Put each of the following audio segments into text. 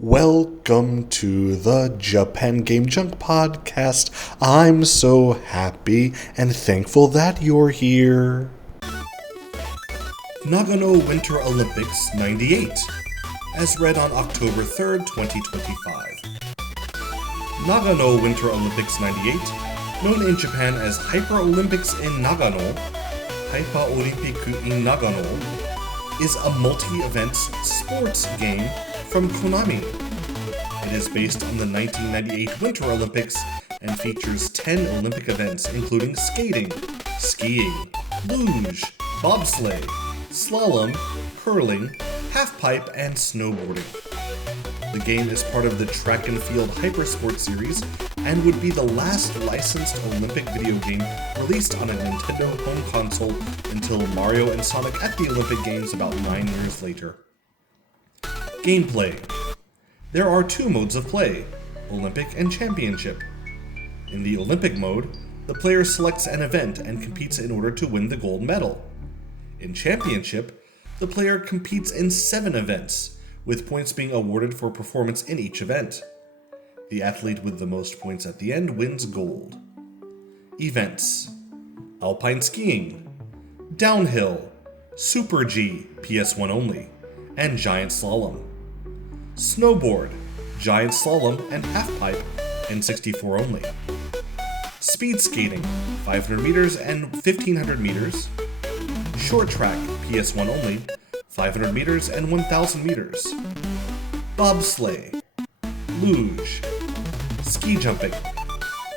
Welcome to the Japan Game Junk podcast. I'm so happy and thankful that you're here. Nagano Winter Olympics 98, as read on October 3rd, 2025. Nagano Winter Olympics 98, known in Japan as Hyper Olympics in Nagano, Hyper Olympic in Nagano, is a multi-event sports game from Konami. It is based on the 1998 Winter Olympics and features 10 Olympic events including skating, skiing, luge, bobsleigh, slalom, curling, halfpipe, and snowboarding. The game is part of the Track and Field Hypersport series and would be the last licensed Olympic video game released on a Nintendo home console until Mario and Sonic at the Olympic Games about 9 years later. Gameplay. There are two modes of play, Olympic and Championship. In the Olympic mode, the player selects an event and competes in order to win the gold medal. In Championship, the player competes in 7 events, with points being awarded for performance in each event. The athlete with the most points at the end wins gold. Events: Alpine Skiing, Downhill, Super G, PS1 only, and Giant Slalom. Snowboard, Giant Slalom, and Halfpipe, N64 only. Speed Skating, 500 meters and 1500 meters. Short Track, PS1 only, 500 meters and 1000 meters. Bobsleigh, Luge, Ski Jumping,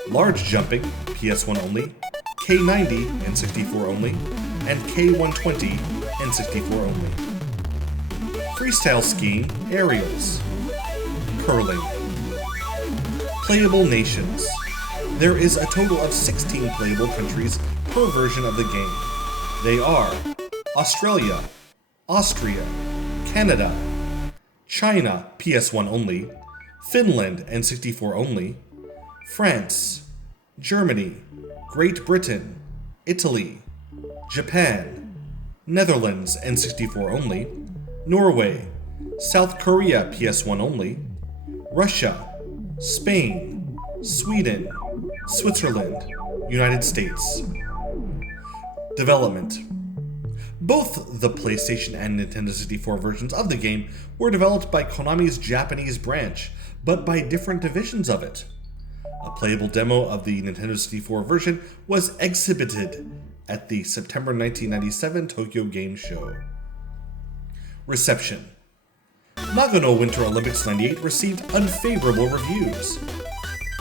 Large Jumping, PS1 only, K90, N64 only, and K120, N64 only. Freestyle Skiing, Aerials, Curling. Playable Nations. There is a total of 16 playable countries per version of the game. They are Australia, Austria, Canada, China, PS1 only, Finland, N64 only, France, Germany, Great Britain, Italy, Japan, Netherlands, N64 only, Norway, South Korea, PS1 only, Russia, Spain, Sweden, Switzerland, United States. Development. Both the PlayStation and Nintendo 64 versions of the game were developed by Konami's Japanese branch, but by different divisions of it. A playable demo of the Nintendo 64 version was exhibited at the September 1997 Tokyo Game Show. Reception. Nagano Winter Olympics 98 received unfavorable reviews.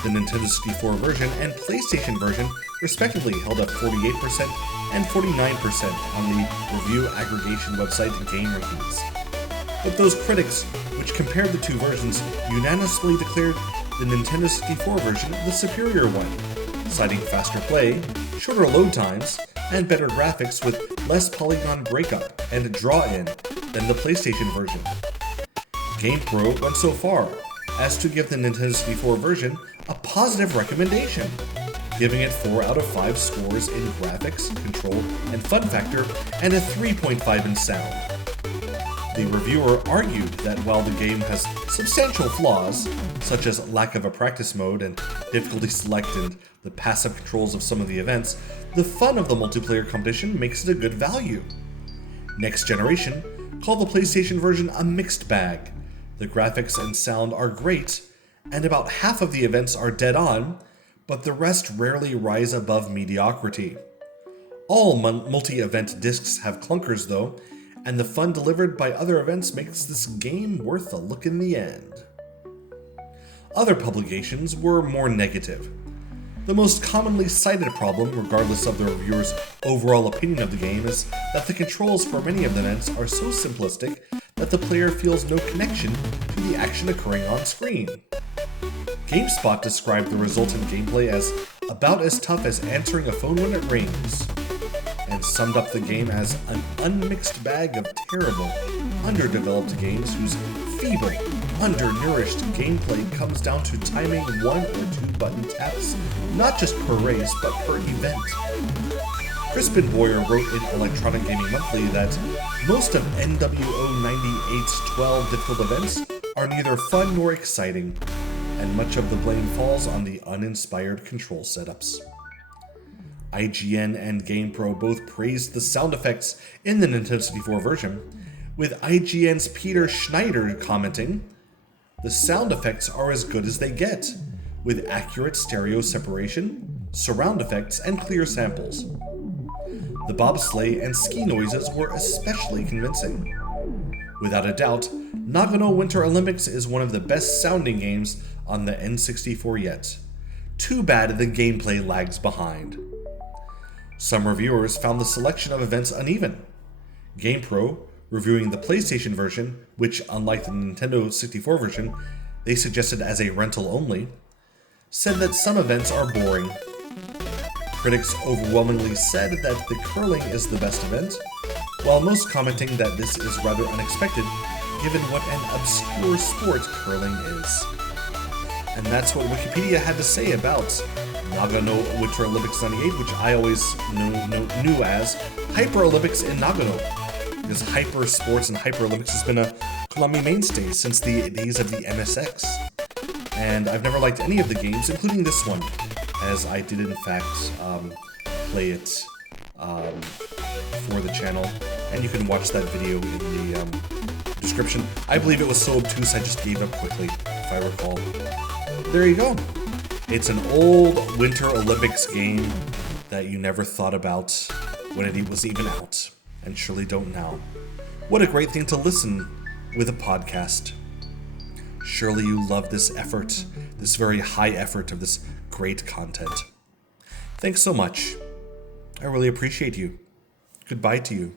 The Nintendo 64 version and PlayStation version respectively held up 48% and 49% on the review aggregation website GameRankings. But those critics, which compared the two versions, unanimously declared the Nintendo 64 version the superior one, citing faster play, shorter load times, and better graphics with less polygon breakup and draw-in than the PlayStation version. GamePro went so far as to give the Nintendo 64 version a positive recommendation, giving it 4 out of 5 scores in graphics, control, and fun factor, and a 3.5 in sound. The reviewer argued that while the game has substantial flaws, such as lack of a practice mode and difficulty select and the passive controls of some of the events, the fun of the multiplayer competition makes it a good value. Next Generation called the PlayStation version a mixed bag. The graphics and sound are great, and about half of the events are dead on, but the rest rarely rise above mediocrity. All multi-event discs have clunkers though, and the fun delivered by other events makes this game worth a look in the end. Other publications were more negative. The most commonly cited problem, regardless of the reviewer's overall opinion of the game, is that the controls for many of the events are so simplistic that the player feels no connection to the action occurring on screen. GameSpot described the resultant gameplay as about as tough as answering a phone when it rings, and summed up the game as an unmixed bag of terrible, underdeveloped games whose feeble, undernourished gameplay comes down to timing 1 or 2 button taps, not just per race, but per event. Crispin Boyer wrote in Electronic Gaming Monthly that most of NWO 98's 12 difficult events are neither fun nor exciting, and much of the blame falls on the uninspired control setups. IGN and GamePro both praised the sound effects in the Nintendo 64 version, with IGN's Peter Schneider commenting, "The sound effects are as good as they get, with accurate stereo separation, surround effects, and clear samples. The bobsleigh and ski noises were especially convincing. Without a doubt, Nagano Winter Olympics is one of the best sounding games on the N64 yet. Too bad the gameplay lags behind." Some reviewers found the selection of events uneven. GamePro, reviewing the PlayStation version, which, unlike the Nintendo 64 version, they suggested as a rental only, said that some events are boring. Critics overwhelmingly said that the curling is the best event, while most commenting that this is rather unexpected given what an obscure sport curling is. And that's what Wikipedia had to say about Nagano Winter Olympics 98, which I always knew as Hyper Olympics in Nagano, because hyper sports and Hyper Olympics has been a Konami mainstay since the days of the MSX. And I've never liked any of the games, including this one, as I did in fact play it for the channel, and you can watch that video in the description. I believe it was so obtuse I just gave up quickly, if I recall. There you go. It's an old Winter Olympics game that you never thought about when it was even out, and surely don't now. What a great thing to listen with a podcast. Surely you love this effort, this very high effort of this great content. Thanks so much. I really appreciate you. Goodbye to you.